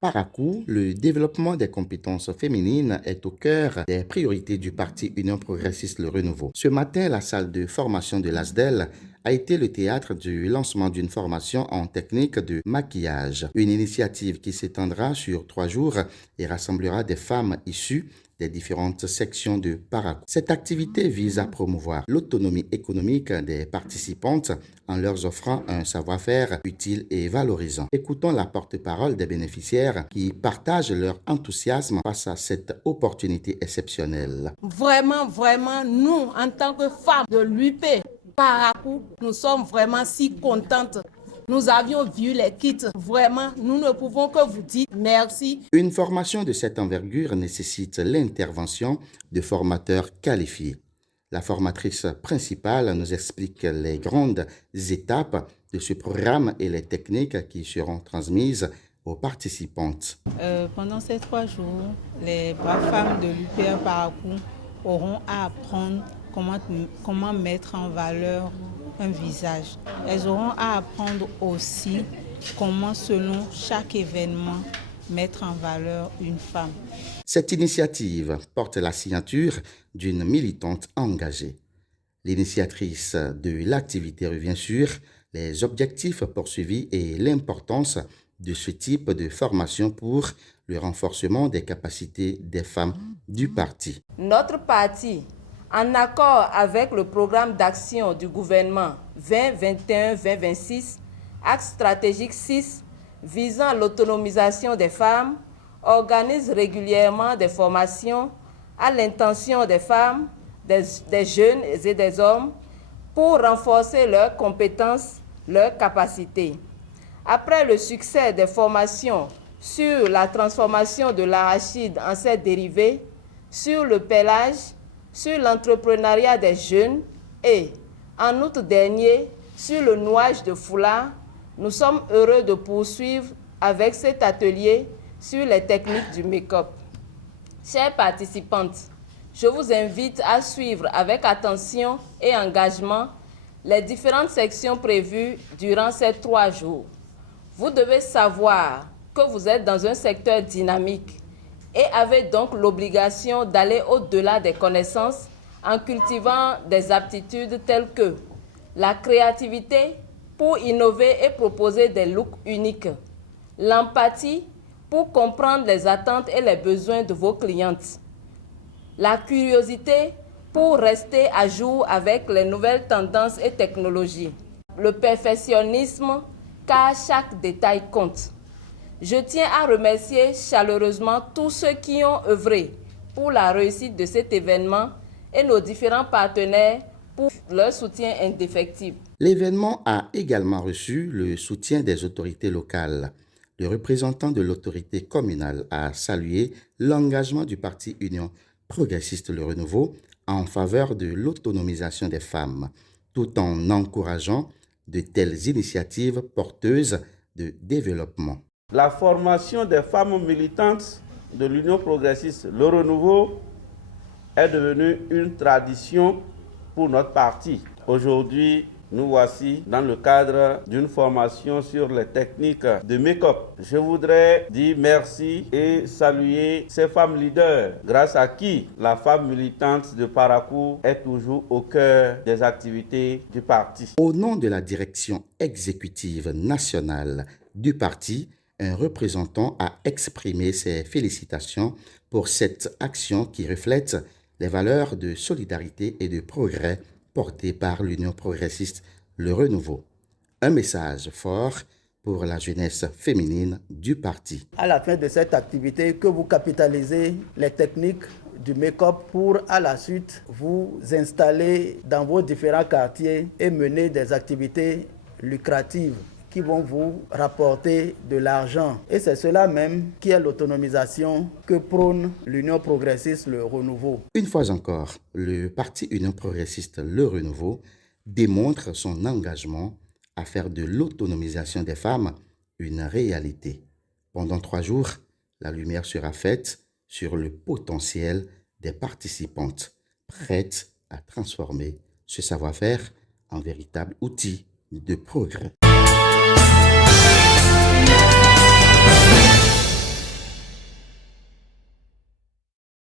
Parakou, le développement des compétences féminines est au cœur des priorités du Parti Union progressiste Le Renouveau. Ce matin, la salle de formation de l'ASDEL a été le théâtre du lancement d'une formation en technique de maquillage. Une initiative qui s'étendra sur 3 jours et rassemblera des femmes issues des différentes sections de Parakou. Cette activité vise à promouvoir l'autonomie économique des participantes en leur offrant un savoir-faire utile et valorisant. Écoutons la porte-parole des bénéficiaires qui partagent leur enthousiasme face à cette opportunité exceptionnelle. Vraiment, nous, en tant que femmes de l'UP Parakou, nous sommes vraiment si contentes. Nous avions vu les kits. Vraiment, nous ne pouvons que vous dire merci. Une formation de cette envergure nécessite l'intervention de formateurs qualifiés. La formatrice principale nous explique les grandes étapes de ce programme et les techniques qui seront transmises aux participantes. Pendant ces 3 jours, les braves femmes de l'UPR Parakou auront à apprendre comment mettre en valeur un visage. Elles auront à apprendre aussi comment, selon chaque événement, mettre en valeur une femme. Cette initiative porte la signature d'une militante engagée. L'initiatrice de l'activité revient sur les objectifs poursuivis et l'importance de ce type de formation pour le renforcement des capacités des femmes du parti. Notre parti, en accord avec le programme d'action du gouvernement 2021-2026, axe stratégique 6 visant l'autonomisation des femmes, organise régulièrement des formations à l'intention des femmes, des jeunes et des hommes pour renforcer leurs compétences, leurs capacités. Après le succès des formations sur la transformation de l'arachide en ses dérivés, sur le pellage, sur l'entrepreneuriat des jeunes et, en août dernier, sur le nouage de foulard, nous sommes heureux de poursuivre avec cet atelier sur les techniques du make-up. Chères participantes, je vous invite à suivre avec attention et engagement les différentes sections prévues durant ces 3 jours. Vous devez savoir que vous êtes dans un secteur dynamique et avez donc l'obligation d'aller au-delà des connaissances en cultivant des aptitudes telles que la créativité pour innover et proposer des looks uniques, l'empathie pour comprendre les attentes et les besoins de vos clientes, la curiosité pour rester à jour avec les nouvelles tendances et technologies, le perfectionnisme car chaque détail compte. Je tiens à remercier chaleureusement tous ceux qui ont œuvré pour la réussite de cet événement et nos différents partenaires pour leur soutien indéfectible. L'événement a également reçu le soutien des autorités locales. Le représentant de l'autorité communale a salué l'engagement du Parti Union progressiste Le Renouveau en faveur de l'autonomisation des femmes, tout en encourageant de telles initiatives porteuses de développement. La formation des femmes militantes de l'Union progressiste Le Renouveau est devenue une tradition pour notre parti. Aujourd'hui, nous voici dans le cadre d'une formation sur les techniques de make-up. Je voudrais dire merci et saluer ces femmes leaders, grâce à qui la femme militante de Parakou est toujours au cœur des activités du parti. Au nom de la direction exécutive nationale du parti, un représentant a exprimé ses félicitations pour cette action qui reflète les valeurs de solidarité et de progrès portées par l'Union progressiste Le Renouveau. Un message fort pour la jeunesse féminine du parti. À la fin de cette activité, que vous capitalisez les techniques du make-up pour à la suite vous installer dans vos différents quartiers et mener des activités lucratives qui vont vous rapporter de l'argent. Et c'est cela même qui est l'autonomisation que prône l'Union progressiste Le Renouveau. Une fois encore, le Parti Union progressiste Le Renouveau démontre son engagement à faire de l'autonomisation des femmes une réalité. Pendant 3 jours, la lumière sera faite sur le potentiel des participantes, prêtes à transformer ce savoir-faire en véritable outil de progrès.